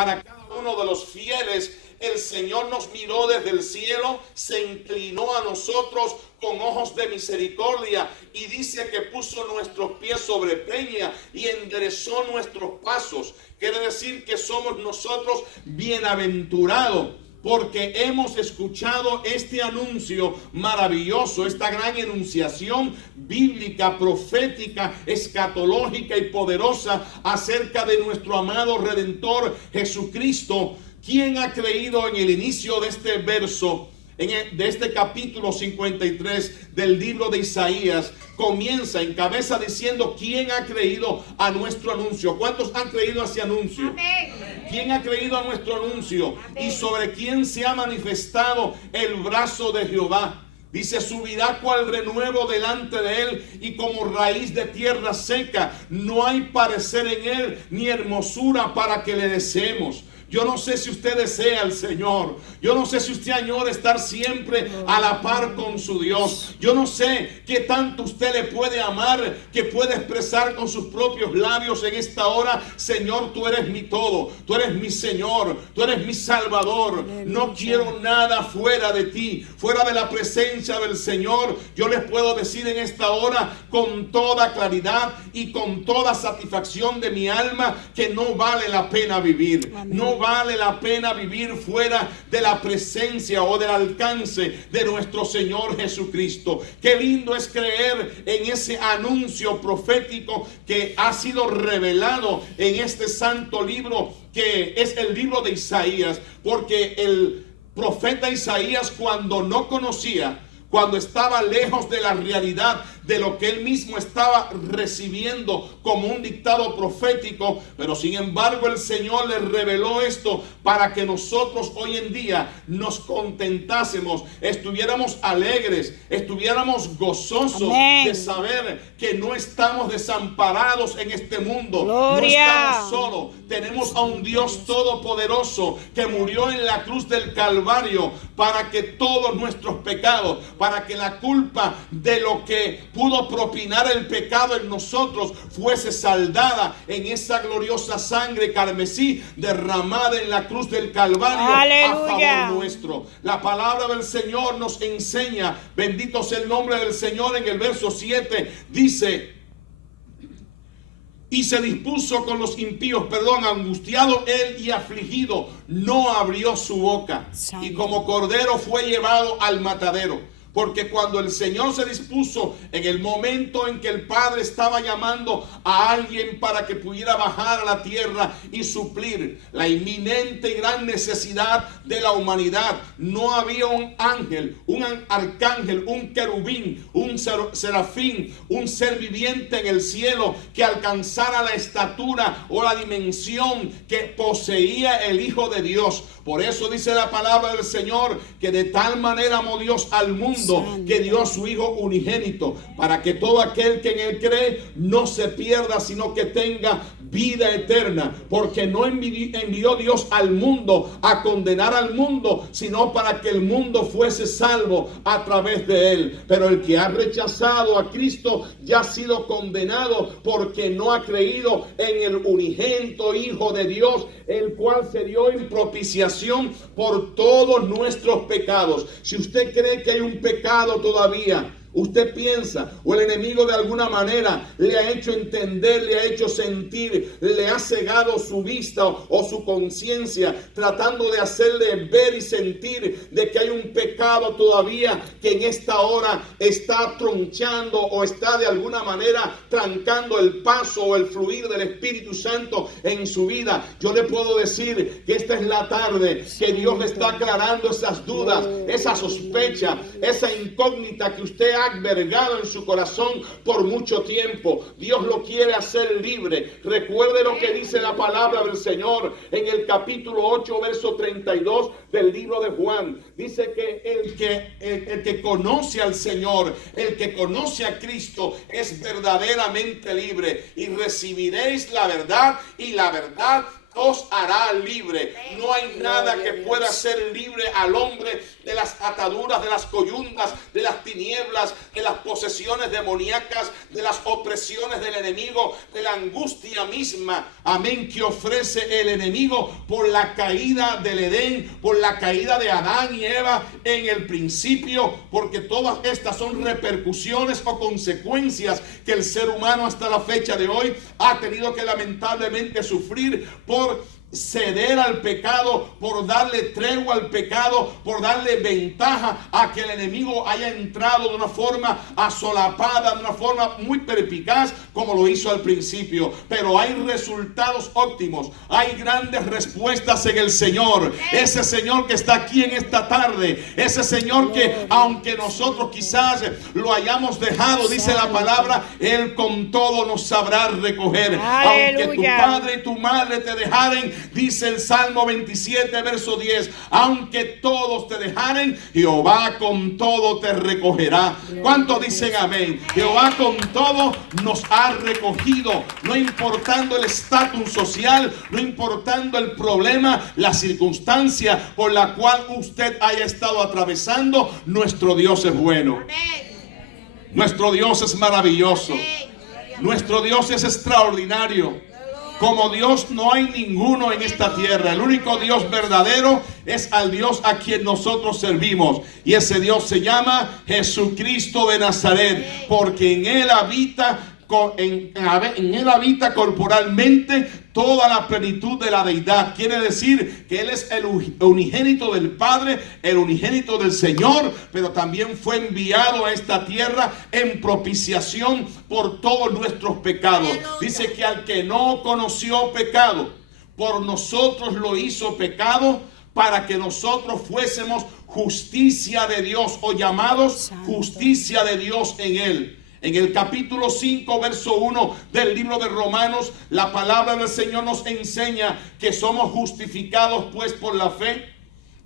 para cada uno de los fieles. El Señor nos miró desde el cielo, se inclinó a nosotros con ojos de misericordia y dice que puso nuestros pies sobre peña y enderezó nuestros pasos. Quiere decir que somos nosotros bienaventurados, porque hemos escuchado este anuncio maravilloso, esta gran enunciación bíblica, profética, escatológica y poderosa acerca de nuestro amado Redentor Jesucristo. ¿Quién ha creído en el inicio de este verso, de este capítulo 53 del libro de Isaías? Comienza, encabeza diciendo: ¿quién ha creído a nuestro anuncio? ¿Cuántos han creído a ese anuncio? Amén. ¿Quién ha creído a nuestro anuncio? Amén. ¿Y sobre quién se ha manifestado el brazo de Jehová? Dice: subirá cual renuevo delante de él y como raíz de tierra seca. No hay parecer en él ni hermosura para que le deseemos. Yo no sé si usted desea al Señor. Yo no sé si usted añora estar siempre a la par con su Dios. Yo no sé qué tanto usted le puede amar, que puede expresar con sus propios labios en esta hora: Señor, tú eres mi todo, tú eres mi Señor, tú eres mi Salvador. No quiero nada fuera de ti, fuera de la presencia del Señor. Yo les puedo decir en esta hora con toda claridad y con toda satisfacción de mi alma que no vale la pena vivir. No vale la pena vivir fuera de la presencia o del alcance de nuestro Señor Jesucristo. Qué lindo es creer en ese anuncio profético que ha sido revelado en este santo libro, que es el libro de Isaías, porque el profeta Isaías, cuando no conocía, cuando estaba lejos de la realidad de lo que él mismo estaba recibiendo como un dictado profético, pero sin embargo el Señor le reveló esto para que nosotros hoy en día nos contentásemos, estuviéramos alegres, estuviéramos gozosos. Amén. De saber que no estamos desamparados en este mundo. Gloria. No estamos solos. Tenemos a un Dios todopoderoso que murió en la cruz del Calvario para que todos nuestros pecados, para que la culpa de lo que pudo propinar el pecado en nosotros fuese saldada en esa gloriosa sangre carmesí derramada en la cruz del Calvario. Aleluya. A favor nuestro. La palabra del Señor nos enseña, bendito sea el nombre del Señor, en el verso 7 dice: y se dispuso con los impíos, angustiado él y afligido, no abrió su boca. Santo. Y como cordero fue llevado al matadero. Porque cuando el Señor se dispuso, en el momento en que el Padre estaba llamando a alguien para que pudiera bajar a la tierra y suplir la inminente y gran necesidad de la humanidad, no había un ángel, un arcángel, un querubín, un serafín, un ser viviente en el cielo que alcanzara la estatura o la dimensión que poseía el Hijo de Dios. Por eso dice la palabra del Señor que de tal manera amó Dios al mundo, que dio a su Hijo unigénito, para que todo aquel que en él cree no se pierda, sino que tenga vida eterna. Porque no envió Dios al mundo a condenar al mundo, sino para que el mundo fuese salvo a través de él. Pero el que ha rechazado a Cristo ya ha sido condenado, porque no ha creído en el unigénito Hijo de Dios, el cual se dio en propiciación por todos nuestros pecados. Si usted cree que hay un pecado todavía, usted piensa, o el enemigo de alguna manera le ha hecho entender, le ha hecho sentir, le ha cegado su vista o su conciencia, tratando de hacerle ver y sentir de que hay un pecado todavía que en esta hora está tronchando o está de alguna manera trancando el paso o el fluir del Espíritu Santo en su vida, yo le puedo decir que esta es la tarde que Dios le está aclarando esas dudas, esa sospecha, esa incógnita que usted ha albergado en su corazón por mucho tiempo. Dios lo quiere hacer libre. Recuerde lo que dice la palabra del Señor en el capítulo 8, verso 32 del libro de Juan. Dice que el que conoce al Señor, el que conoce a Cristo, es verdaderamente libre. Y recibiréis la verdad, y la verdad os hará libre. No hay nada que pueda hacer libre al hombre de las ataduras, de las coyundas, de las tinieblas, de las posesiones demoníacas, de las opresiones del enemigo, de la angustia misma, amén, que ofrece el enemigo por la caída del Edén, por la caída de Adán y Eva en el principio, porque todas estas son repercusiones o consecuencias que el ser humano hasta la fecha de hoy ha tenido que lamentablemente sufrir por ceder al pecado, por darle tregua al pecado, por darle ventaja a que el enemigo haya entrado de una forma asolapada, de una forma muy perspicaz, como lo hizo al principio. Pero hay resultados óptimos, hay grandes respuestas en el Señor. Ese Señor que está aquí en esta tarde, ese Señor que aunque nosotros quizás lo hayamos dejado, dice la palabra, Él con todo nos sabrá recoger. Aunque tu padre y tu madre te dejaren, dice el Salmo 27 verso 10, aunque todos te dejaren, Jehová con todo te recogerá. ¿Cuántos dicen amén? Jehová con todo nos ha recogido, no importando el estatus social, no importando el problema, la circunstancia por la cual usted haya estado atravesando. Nuestro Dios es bueno, nuestro Dios es maravilloso, nuestro Dios es extraordinario. Como Dios no hay ninguno en esta tierra. El único Dios verdadero es al Dios a quien nosotros servimos. Y ese Dios se llama Jesucristo de Nazaret. Porque en Él habita corporalmente toda la plenitud de la deidad. Quiere decir que Él es el unigénito del Padre, el unigénito del Señor, pero también fue enviado a esta tierra en propiciación por todos nuestros pecados. Dice que al que no conoció pecado, por nosotros lo hizo pecado, para que nosotros fuésemos justicia de Dios, o llamados justicia de Dios en Él. En el capítulo 5, verso 1 del libro de Romanos, la palabra del Señor nos enseña que somos justificados pues por la fe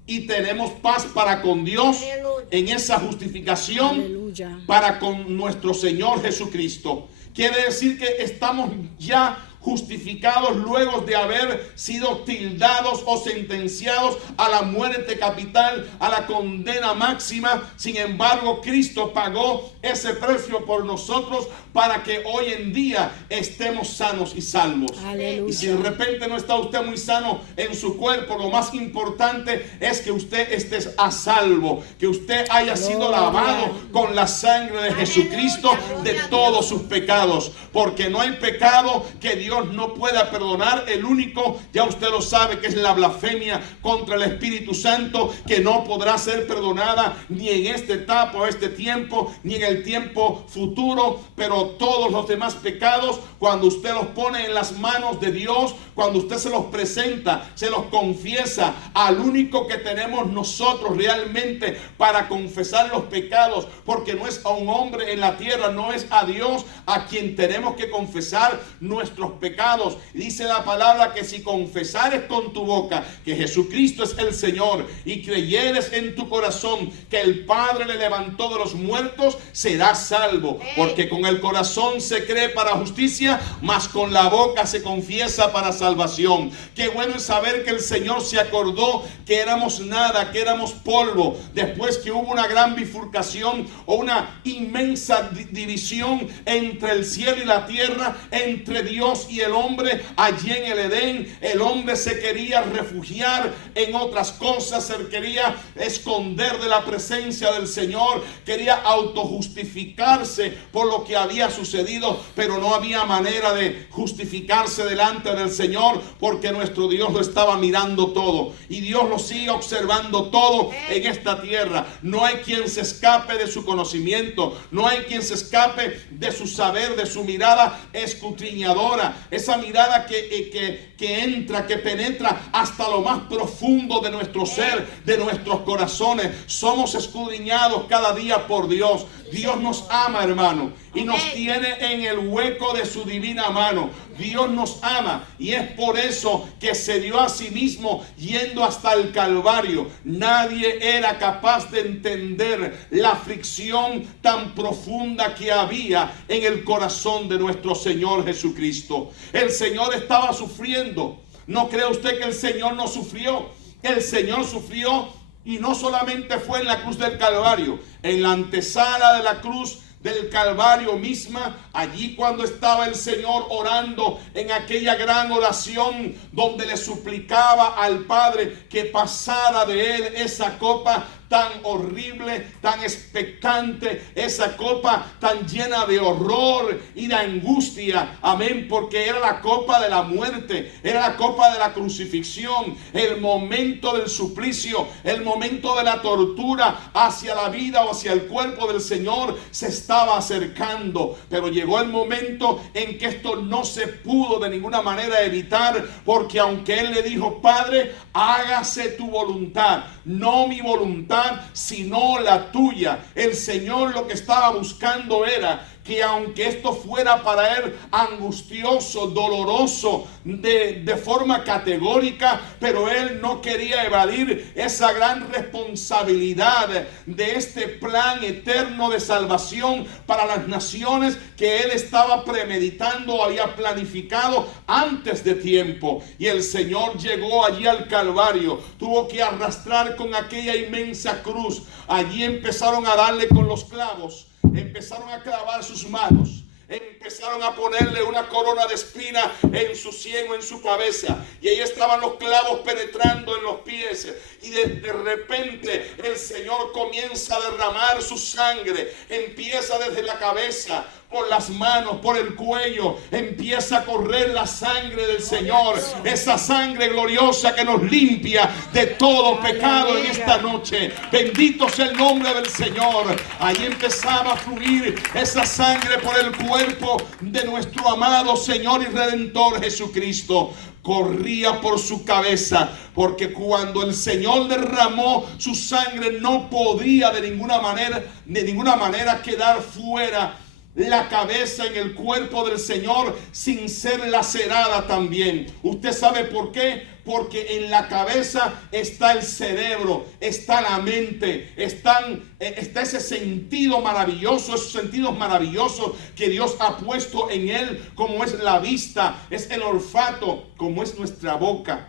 y tenemos paz para con Dios. Aleluya. En esa justificación, aleluya, para con nuestro Señor Jesucristo. Quiere decir que estamos ya justificados luego de haber sido tildados o sentenciados a la muerte capital, a la condena máxima. Sin embargo, Cristo pagó ese precio por nosotros para que hoy en día estemos sanos y salvos. Aleluya. Y si de repente no está usted muy sano en su cuerpo, lo más importante es que usted esté a salvo, que usted haya sido lavado con la sangre de Jesucristo de todos sus pecados, porque no hay pecado que Dios no pueda perdonar. El único, ya usted lo sabe, que es la blasfemia contra el Espíritu Santo, que no podrá ser perdonada ni en esta etapa o este tiempo, ni en el tiempo futuro. Pero todos los demás pecados, cuando usted los pone en las manos de Dios, cuando usted se los presenta, se los confiesa al único que tenemos nosotros realmente para confesar los pecados, porque no es a un hombre en la tierra, no es a Dios a quien tenemos que confesar nuestros pecados. Dice la palabra que si confesares con tu boca que Jesucristo es el Señor y creyeres en tu corazón que el Padre le levantó de los muertos, serás salvo. Porque con el corazón se cree para justicia, mas con la boca se confiesa para salvación. Qué bueno es saber que el Señor se acordó que éramos nada, que éramos polvo, después que hubo una gran bifurcación o una inmensa división entre el cielo y la tierra, entre Dios y el hombre. Allí en el Edén, el hombre se quería refugiar en otras cosas, se quería esconder de la presencia del Señor, quería autojustificarse por lo que había sucedido, pero no había manera de justificarse delante del Señor, porque nuestro Dios lo estaba mirando todo, y Dios lo sigue observando todo en esta tierra. No hay quien se escape de su conocimiento, no hay quien se escape de su saber, de su mirada escudriñadora, esa mirada que entra, que penetra hasta lo más profundo de nuestro ser, de nuestros corazones. Somos escudriñados cada día por Dios. Dios nos ama, hermano, y nos tiene en el hueco de su divina mano. Dios nos ama, y es por eso que se dio a sí mismo yendo hasta el Calvario. Nadie era capaz de entender la aflicción tan profunda que había en el corazón de nuestro Señor Jesucristo. El Señor estaba sufriendo ¿No cree usted que el Señor no sufrió? El Señor sufrió, y no solamente fue en la cruz del Calvario, en la antesala de la cruz del Calvario misma, allí cuando estaba el Señor orando en aquella gran oración donde le suplicaba al Padre que pasara de él esa copa tan horrible, tan expectante, esa copa tan llena de horror y de angustia, amén, porque era la copa de la muerte, era la copa de la crucifixión, el momento del suplicio, el momento de la tortura hacia la vida o hacia el cuerpo del Señor se estaba acercando. Pero llegó el momento en que esto no se pudo de ninguna manera evitar, porque aunque él le dijo: Padre, hágase tu voluntad, no mi voluntad sino la tuya. El Señor lo que estaba buscando era que, aunque esto fuera para él angustioso, doloroso, de forma categórica, pero él no quería evadir esa gran responsabilidad de este plan eterno de salvación para las naciones que él estaba premeditando, había planificado antes de tiempo. Y el Señor llegó allí al Calvario, tuvo que arrastrar con aquella inmensa cruz. Allí empezaron a darle con los clavos, empezaron a clavar sus manos, empezaron a ponerle una corona de espina en su sien o en su cabeza, y ahí estaban los clavos penetrando en los pies, y de repente el Señor comienza a derramar su sangre. Empieza desde la cabeza, por las manos, por el cuello, empieza a correr la sangre del Señor, esa sangre gloriosa que nos limpia de todo pecado en esta noche. Bendito sea el nombre del Señor. Ahí empezaba a fluir esa sangre por el cuerpo de nuestro amado Señor y Redentor Jesucristo. Corría por su cabeza, porque cuando el Señor derramó su sangre no podía de ninguna manera quedar fuera la cabeza en el cuerpo del Señor sin ser lacerada también. ¿Usted sabe por qué? Porque en la cabeza está el cerebro, está la mente, está ese sentido maravilloso, esos sentidos maravillosos que Dios ha puesto en él, como es la vista, es el olfato, como es nuestra boca.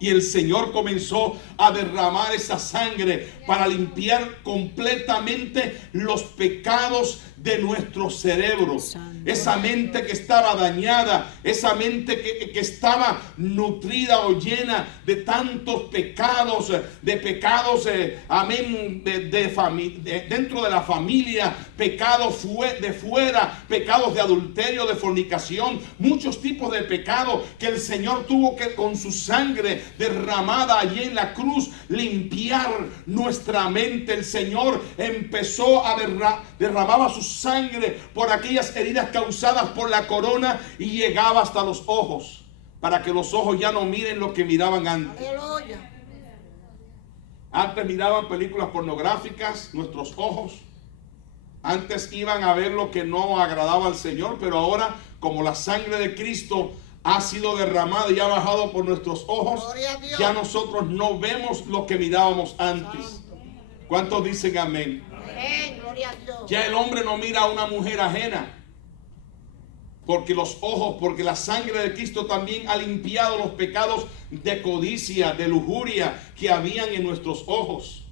Y el Señor comenzó a derramar esa sangre para limpiar completamente los pecados de nuestro cerebro. Esa mente que estaba dañada, esa mente que estaba nutrida o llena de tantos pecados, amén, dentro de la familia, pecados de fuera, pecados de adulterio, de fornicación, muchos tipos de pecados que el Señor tuvo que, con su sangre derramada allí en la cruz, limpiar nuestra mente. El Señor empezó a derramaba su sangre por aquellas heridas causadas por la corona y llegaba hasta los ojos, para que los ojos ya no miren lo que miraban antes. Aleluya. Antes miraban películas pornográficas, nuestros ojos. Antes iban a ver lo que no agradaba al Señor, pero ahora, como la sangre de Cristo ha sido derramada y ha bajado por nuestros ojos, ya nosotros no vemos lo que mirábamos antes. ¿Cuántos dicen amén? Amén, gloria a Dios. Ya el hombre no mira a una mujer ajena, porque porque la sangre de Cristo también ha limpiado los pecados de codicia, de lujuria que habían en nuestros ojos.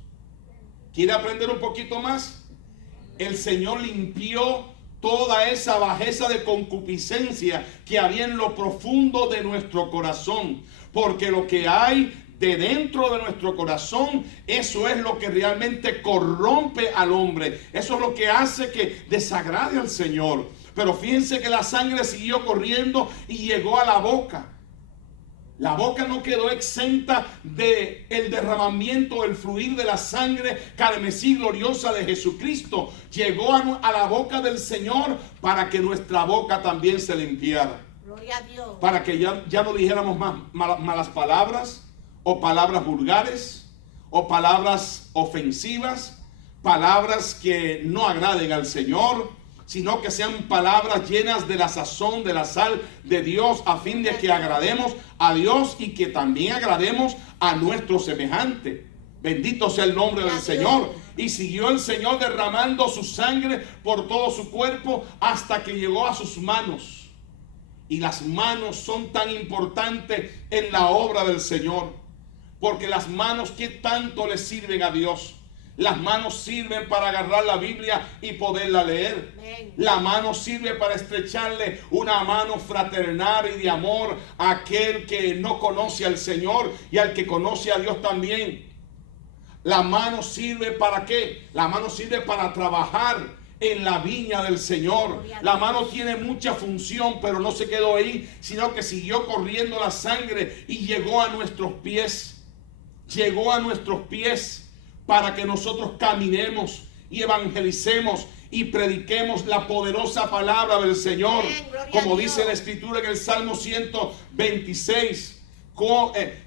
¿Quiere aprender un poquito más? El Señor limpió toda esa bajeza de concupiscencia que había en lo profundo de nuestro corazón, porque lo que hay de dentro de nuestro corazón, eso es lo que realmente corrompe al hombre, eso es lo que hace que desagrade al Señor. Pero fíjense que la sangre siguió corriendo y llegó a la boca. La boca no quedó exenta de el derramamiento, el fluir de la sangre carmesí gloriosa de Jesucristo. Llegó a la boca del Señor para que nuestra boca también se limpiara. Gloria a Dios. Para que ya no dijéramos más malas palabras, o palabras vulgares, o palabras ofensivas, palabras que no agraden al Señor, sino que sean palabras llenas de la sazón, de la sal de Dios, a fin de que agrademos a Dios y que también agrademos a nuestro semejante. Bendito sea el nombre del Señor. Y siguió el Señor derramando su sangre por todo su cuerpo hasta que llegó a sus manos. Y las manos son tan importantes en la obra del Señor. Porque las manos, ¿qué tanto le sirven a Dios? Las manos sirven para agarrar la Biblia y poderla leer. Amén. La mano sirve para estrecharle una mano fraternal y de amor a aquel que no conoce al Señor y al que conoce a Dios también. La mano sirve ¿para qué? La mano sirve para trabajar en la viña del Señor. La mano tiene mucha función, pero no se quedó ahí, sino que siguió corriendo la sangre y llegó a nuestros pies. Llegó a nuestros pies para que nosotros caminemos y evangelicemos y prediquemos la poderosa palabra del Señor. Como dice la Escritura en el Salmo 126,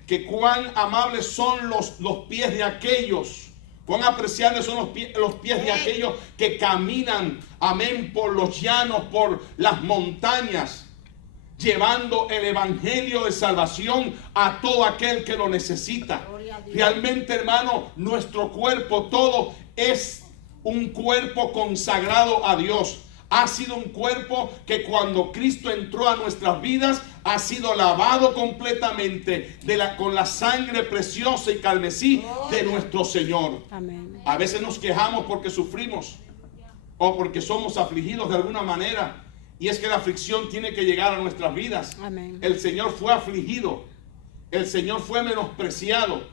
que cuán amables son los pies de aquellos, cuán apreciables son los pies de aquellos que caminan, amén, por los llanos, por las montañas, llevando el evangelio de salvación a todo aquel que lo necesita. Realmente, hermano, nuestro cuerpo todo es un cuerpo consagrado a Dios. Ha sido un cuerpo que cuando Cristo entró a nuestras vidas ha sido lavado completamente con la sangre preciosa y carmesí de nuestro Señor. Amén. A veces nos quejamos porque sufrimos o porque somos afligidos de alguna manera. Y es que la aflicción tiene que llegar a nuestras vidas. Amén. El Señor fue afligido. El Señor fue menospreciado.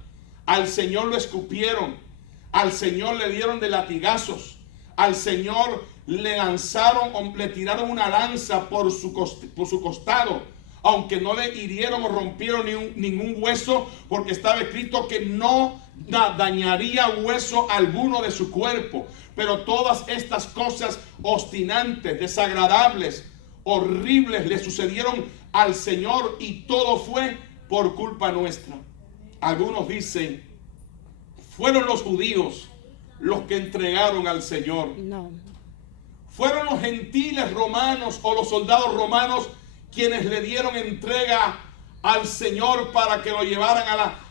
Al Señor lo escupieron. Al Señor le dieron de latigazos. Al Señor le lanzaron o le tiraron una lanza por su costado. Aunque no le hirieron o rompieron ningún hueso, porque estaba escrito que no dañaría hueso alguno de su cuerpo. Pero todas estas cosas obstinantes, desagradables, horribles le sucedieron al Señor, y todo fue por culpa nuestra. Algunos dicen, fueron los judíos los que entregaron al Señor. No. Fueron los gentiles romanos o los soldados romanos quienes le dieron entrega al Señor para que lo llevaran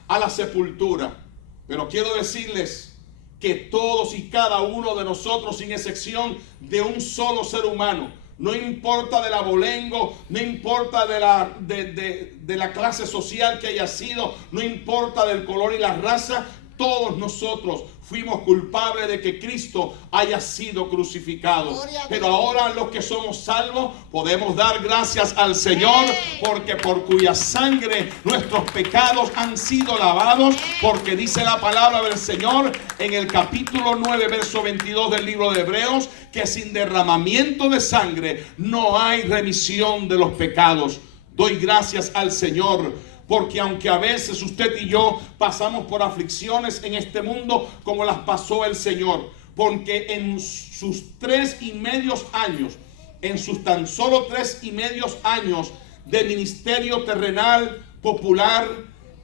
a la sepultura. Pero quiero decirles que todos y cada uno de nosotros, sin excepción de un solo ser humano, no importa del abolengo, no importa de la clase social que haya sido, no importa del color y la raza, todos nosotros fuimos culpables de que Cristo haya sido crucificado. Pero ahora los que somos salvos podemos dar gracias al Señor, porque por cuya sangre nuestros pecados han sido lavados, porque dice la palabra del Señor en el capítulo 9, verso 22 del libro de Hebreos, que sin derramamiento de sangre no hay remisión de los pecados. Doy gracias al Señor, porque aunque a veces usted y yo pasamos por aflicciones en este mundo como las pasó el Señor, porque en sus 3,5 años, en sus tan solo 3,5 años de ministerio terrenal, popular,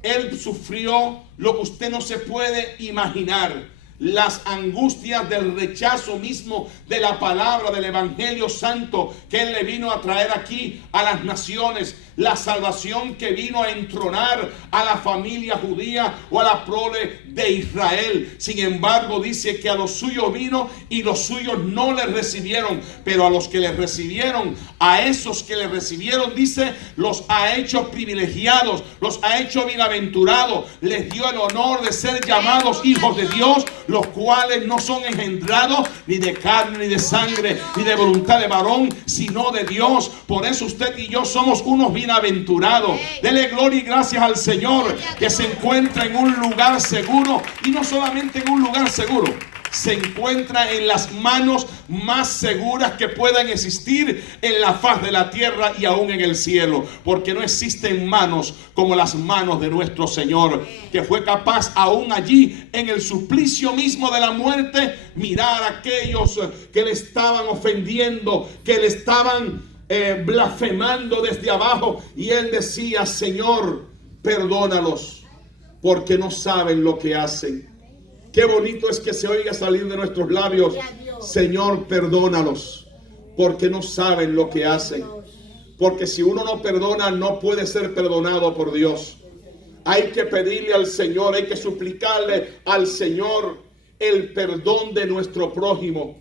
Él sufrió lo que usted no se puede imaginar. Las angustias del rechazo mismo de la palabra del Evangelio Santo que Él le vino a traer aquí a las naciones. La salvación que vino a entronar a la familia judía o a la prole de Israel. Sin embargo, dice que a los suyos vino y los suyos no le recibieron. Pero a los que le recibieron, a esos que le recibieron, dice, los ha hecho privilegiados, los ha hecho bienaventurados. Les dio el honor de ser llamados hijos de Dios, los cuales no son engendrados ni de carne, ni de sangre, ni de voluntad de varón, sino de Dios. Por eso usted y yo somos unos bienaventurados. Dele gloria y gracias al Señor, que se encuentra en un lugar seguro, y no solamente en un lugar seguro, se encuentra en las manos más seguras que puedan existir en la faz de la tierra y aún en el cielo, porque no existen manos como las manos de nuestro Señor, que fue capaz aún allí en el suplicio mismo de la muerte mirar a aquellos que le estaban ofendiendo, que le estaban blasfemando desde abajo, y Él decía: Señor, perdónalos, porque no saben lo que hacen. Qué bonito es que se oiga salir de nuestros labios: Señor, perdónalos, porque no saben lo que hacen. Porque si uno no perdona, no puede ser perdonado por Dios. Hay que pedirle al Señor, hay que suplicarle al Señor el perdón de nuestro prójimo.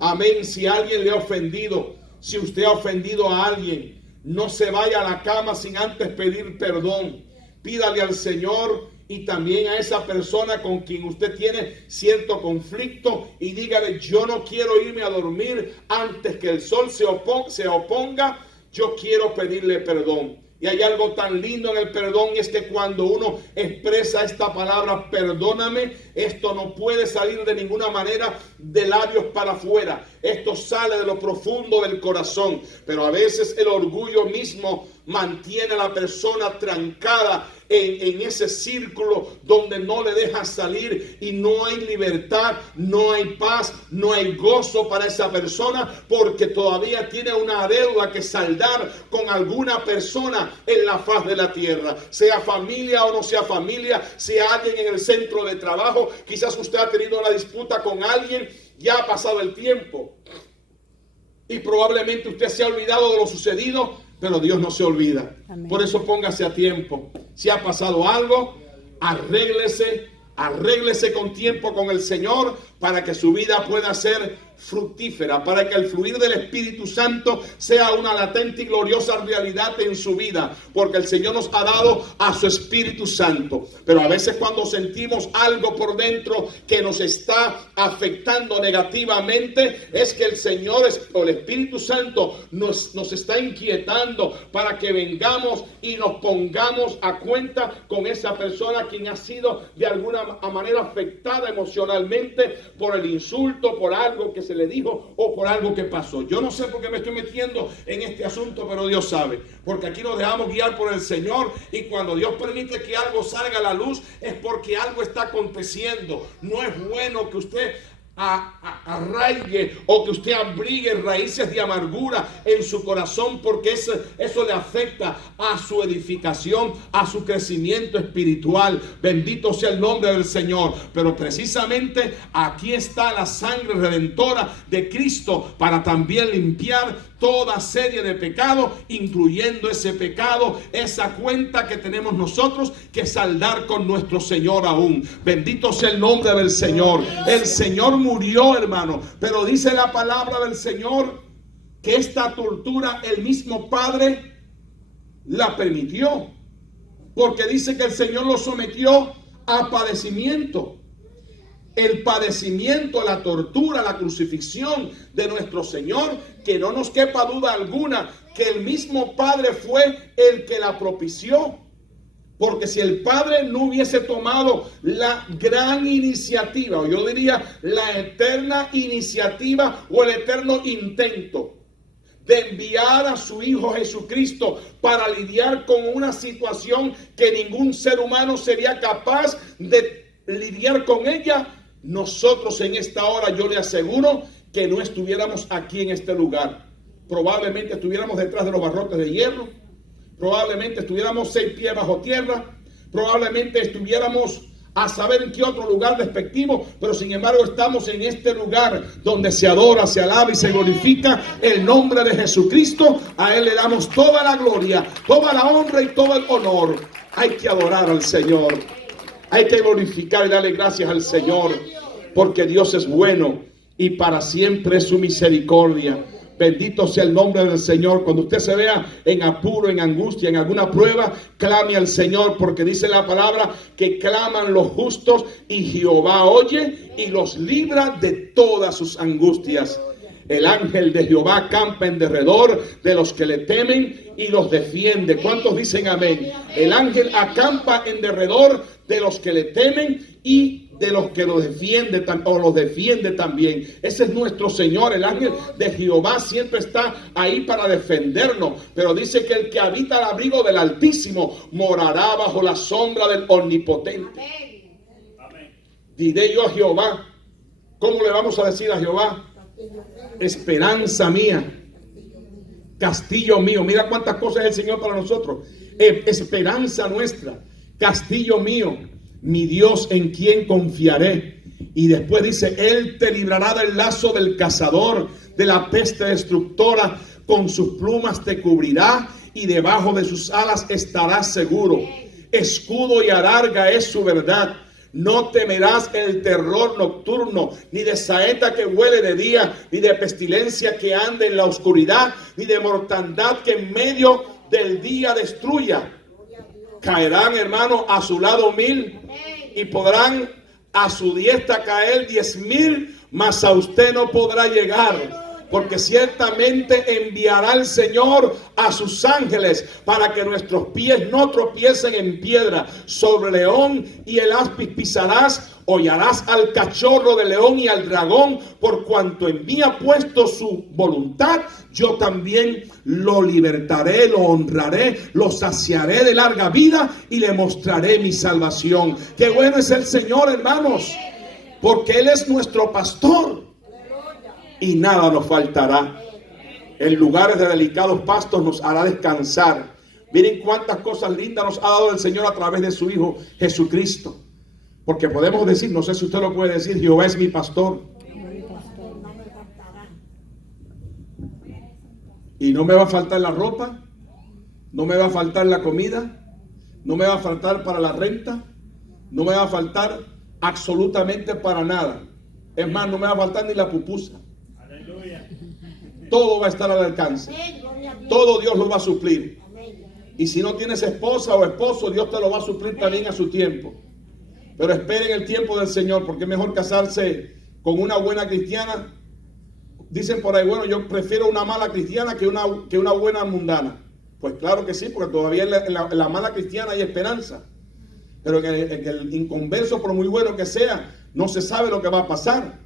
Amén. Si alguien le ha ofendido, si usted ha ofendido a alguien, no se vaya a la cama sin antes pedir perdón. Pídale al Señor y también a esa persona con quien usted tiene cierto conflicto y dígale: yo no quiero irme a dormir antes que el sol se oponga, yo quiero pedirle perdón. Y hay algo tan lindo en el perdón, y es que cuando uno expresa esta palabra, perdóname, esto no puede salir de ninguna manera de labios para afuera. Esto sale de lo profundo del corazón. Pero a veces el orgullo mismo mantiene a la persona trancada en ese círculo donde no le deja salir, y no hay libertad, no hay paz, no hay gozo para esa persona, porque todavía tiene una deuda que saldar con alguna persona en la faz de la tierra, sea familia o no sea familia, sea alguien en el centro de trabajo. Quizás usted ha tenido una disputa con alguien, ya ha pasado el tiempo y probablemente usted se ha olvidado de lo sucedido, pero Dios no se olvida. Amén. Por eso póngase a tiempo. Si ha pasado algo, arréglese con tiempo con el Señor para que su vida pueda ser fructífera, para que el fluir del Espíritu Santo sea una latente y gloriosa realidad en su vida, porque el Señor nos ha dado a su Espíritu Santo. Pero a veces cuando sentimos algo por dentro que nos está afectando negativamente, es que el Señor o el Espíritu Santo nos está inquietando para que vengamos y nos pongamos a cuenta con esa persona quien ha sido de alguna manera afectada emocionalmente por el insulto, por algo que se le dijo o por algo que pasó. Yo no sé por qué me estoy metiendo en este asunto, pero Dios sabe, porque aquí nos dejamos guiar por el Señor, y cuando Dios permite que algo salga a la luz es porque algo está aconteciendo. No es bueno que usted arraigue o que usted abrigue raíces de amargura en su corazón, porque eso le afecta a su edificación, a su crecimiento espiritual. Bendito sea el nombre del Señor. Pero precisamente aquí está la sangre redentora de Cristo para también limpiar toda serie de pecados, incluyendo ese pecado, esa cuenta que tenemos nosotros que saldar con nuestro Señor aún. Bendito sea el nombre del Señor. El Señor murió, hermano, pero dice la palabra del Señor que esta tortura el mismo Padre la permitió, porque dice que el Señor lo sometió a padecimiento. El padecimiento, la tortura, la crucifixión de nuestro Señor, que no nos quepa duda alguna que el mismo Padre fue el que la propició. Porque si el Padre no hubiese tomado la gran iniciativa, o yo diría la eterna iniciativa o el eterno intento de enviar a su Hijo Jesucristo para lidiar con una situación que ningún ser humano sería capaz de lidiar con ella, nosotros en esta hora, yo le aseguro que no estuviéramos aquí en este lugar. Probablemente estuviéramos detrás de los barrotes de hierro, probablemente estuviéramos 6 pies bajo tierra, probablemente estuviéramos a saber en qué otro lugar despectivo, pero sin embargo estamos en este lugar donde se adora, se alaba y se glorifica el nombre de Jesucristo. A Él le damos toda la gloria, toda la honra y todo el honor. Hay que adorar al Señor, hay que glorificar y darle gracias al Señor, porque Dios es bueno y para siempre es su misericordia. Bendito sea el nombre del Señor. Cuando usted se vea en apuro, en angustia, en alguna prueba, clame al Señor, porque dice la palabra que claman los justos y Jehová oye y los libra de todas sus angustias. El ángel de Jehová acampa en derredor de los que le temen y los defiende. ¿Cuántos dicen amén? El ángel acampa en derredor de los que le temen y de los que los defiende o los defiende también. Ese es nuestro Señor. El ángel de Jehová siempre está ahí para defendernos. Pero dice que el que habita al abrigo del Altísimo morará bajo la sombra del Omnipotente. Amén. Diré yo a Jehová. ¿Cómo le vamos a decir a Jehová? Esperanza mía, castillo mío. Mira cuántas cosas es el Señor para nosotros. Esperanza nuestra, castillo mío, mi Dios en quien confiaré. Y después dice: Él te librará del lazo del cazador, de la peste destructora. Con sus plumas te cubrirá y debajo de sus alas estarás seguro. Escudo y adarga es su verdad. No temerás el terror nocturno, ni de saeta que huele de día, ni de pestilencia que ande en la oscuridad, ni de mortandad que en medio del día destruya. Caerán, hermano, a su lado 1000 y podrán a su diestra caer 10,000, mas a usted no podrá llegar. Porque ciertamente enviará el Señor a sus ángeles para que nuestros pies no tropiecen en piedra. Sobre león y el áspid pisarás, hollarás al cachorro de león y al dragón. Por cuanto en mí ha puesto su voluntad, yo también lo libertaré, lo honraré, lo saciaré de larga vida y le mostraré mi salvación. Qué bueno es el Señor, hermanos, porque Él es nuestro pastor. Y nada nos faltará. En lugares de delicados pastos nos hará descansar. Miren cuántas cosas lindas nos ha dado el Señor a través de su Hijo Jesucristo. Porque podemos decir, no sé si usted lo puede decir, Jehová es mi pastor. Y no me va a faltar la ropa, no me va a faltar la comida, no me va a faltar para la renta, no me va a faltar absolutamente para nada. Es más, no me va a faltar ni la pupusa. Todo va a estar al alcance. Todo Dios lo va a suplir. Y si no tienes esposa o esposo, Dios te lo va a suplir también a su tiempo. Pero esperen el tiempo del Señor, porque es mejor casarse con una buena cristiana. Dicen por ahí, bueno, yo prefiero una mala cristiana que una buena mundana. Pues claro que sí, porque todavía en la mala cristiana hay esperanza. Pero en el inconverso, por muy bueno que sea, no se sabe lo que va a pasar.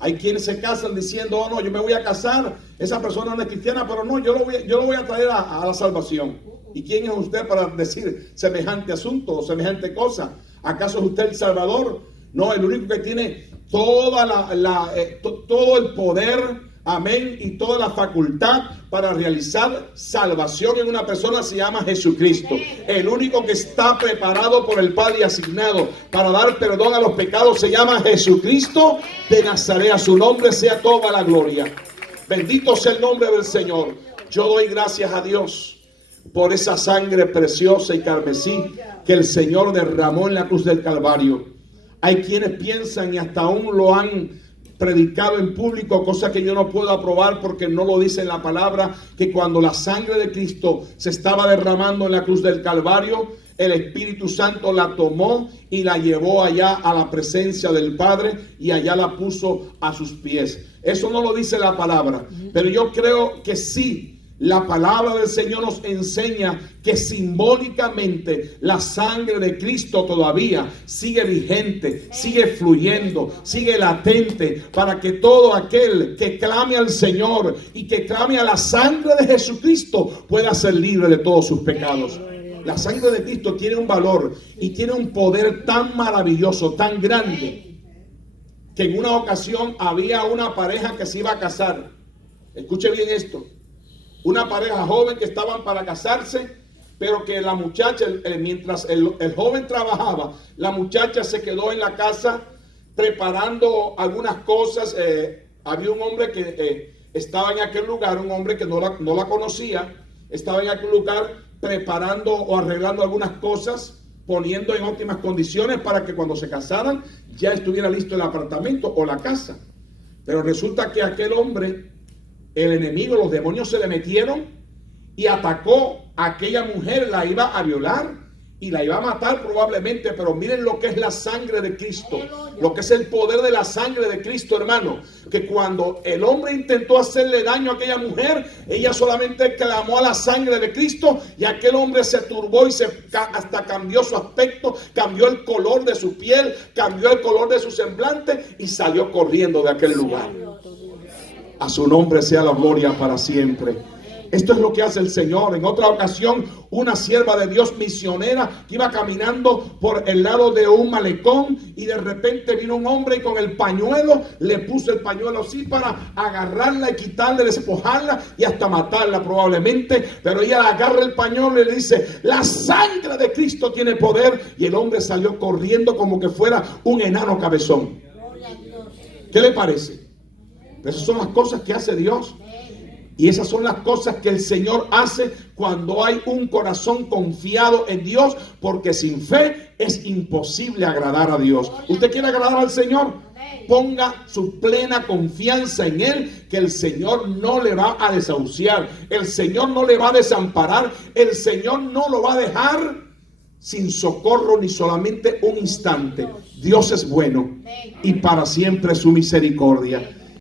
Hay quienes se casan diciendo, oh no, yo me voy a casar, esa persona no es cristiana, pero no, yo lo voy a traer a la salvación. ¿Y quién es usted para decir semejante asunto o semejante cosa? ¿Acaso es usted el Salvador? No, el único que tiene todo el poder, amén, y toda la facultad para realizar salvación en una persona se llama Jesucristo. El único que está preparado por el Padre y asignado para dar perdón a los pecados se llama Jesucristo de Nazaret. A su nombre sea toda la gloria. Bendito sea el nombre del Señor. Yo doy gracias a Dios por esa sangre preciosa y carmesí que el Señor derramó en la cruz del Calvario. Hay quienes piensan y hasta aún lo han predicado en público, cosa que yo no puedo aprobar porque no lo dice en la palabra, que cuando la sangre de Cristo se estaba derramando en la cruz del Calvario, el Espíritu Santo la tomó y la llevó allá a la presencia del Padre y allá la puso a sus pies. Eso no lo dice la palabra, pero yo creo que sí. La palabra del Señor nos enseña que simbólicamente la sangre de Cristo todavía sigue vigente, sigue fluyendo, sigue latente para que todo aquel que clame al Señor y que clame a la sangre de Jesucristo pueda ser libre de todos sus pecados. La sangre de Cristo tiene un valor y tiene un poder tan maravilloso, tan grande, que en una ocasión había una pareja que se iba a casar. Escuche bien esto. Una pareja joven que estaban para casarse, pero que la muchacha, mientras el joven trabajaba, la muchacha se quedó en la casa preparando algunas cosas. Había un hombre que estaba en aquel lugar, un hombre que no la conocía, estaba en aquel lugar preparando o arreglando algunas cosas, poniendo en óptimas condiciones para que cuando se casaran ya estuviera listo el apartamento o la casa. Pero resulta que aquel hombre, el enemigo, los demonios se le metieron y atacó a aquella mujer, la iba a violar y la iba a matar probablemente. Pero miren lo que es la sangre de Cristo, lo que es el poder de la sangre de Cristo, hermano, que cuando el hombre intentó hacerle daño a aquella mujer, ella solamente clamó a la sangre de Cristo y aquel hombre se turbó y hasta cambió su aspecto, cambió el color de su piel, cambió el color de su semblante y salió corriendo de aquel lugar. A su nombre sea la gloria para siempre. Esto es lo que hace el Señor. En otra ocasión, una sierva de Dios misionera que iba caminando por el lado de un malecón y de repente vino un hombre y con el pañuelo le puso el pañuelo así para agarrarla y quitarle, despojarla y hasta matarla probablemente. Pero ella agarra el pañuelo y le dice: la sangre de Cristo tiene poder. Y el hombre salió corriendo como que fuera un enano cabezón. ¿Qué le parece? Esas son las cosas que hace Dios. Y esas son las cosas que el Señor hace cuando hay un corazón confiado en Dios, porque sin fe es imposible agradar a Dios. ¿Usted quiere agradar al Señor? Ponga su plena confianza en Él, que el Señor no le va a desahuciar, el Señor no le va a desamparar, el Señor no lo va a dejar sin socorro ni solamente un instante. Dios es bueno y para siempre su misericordia.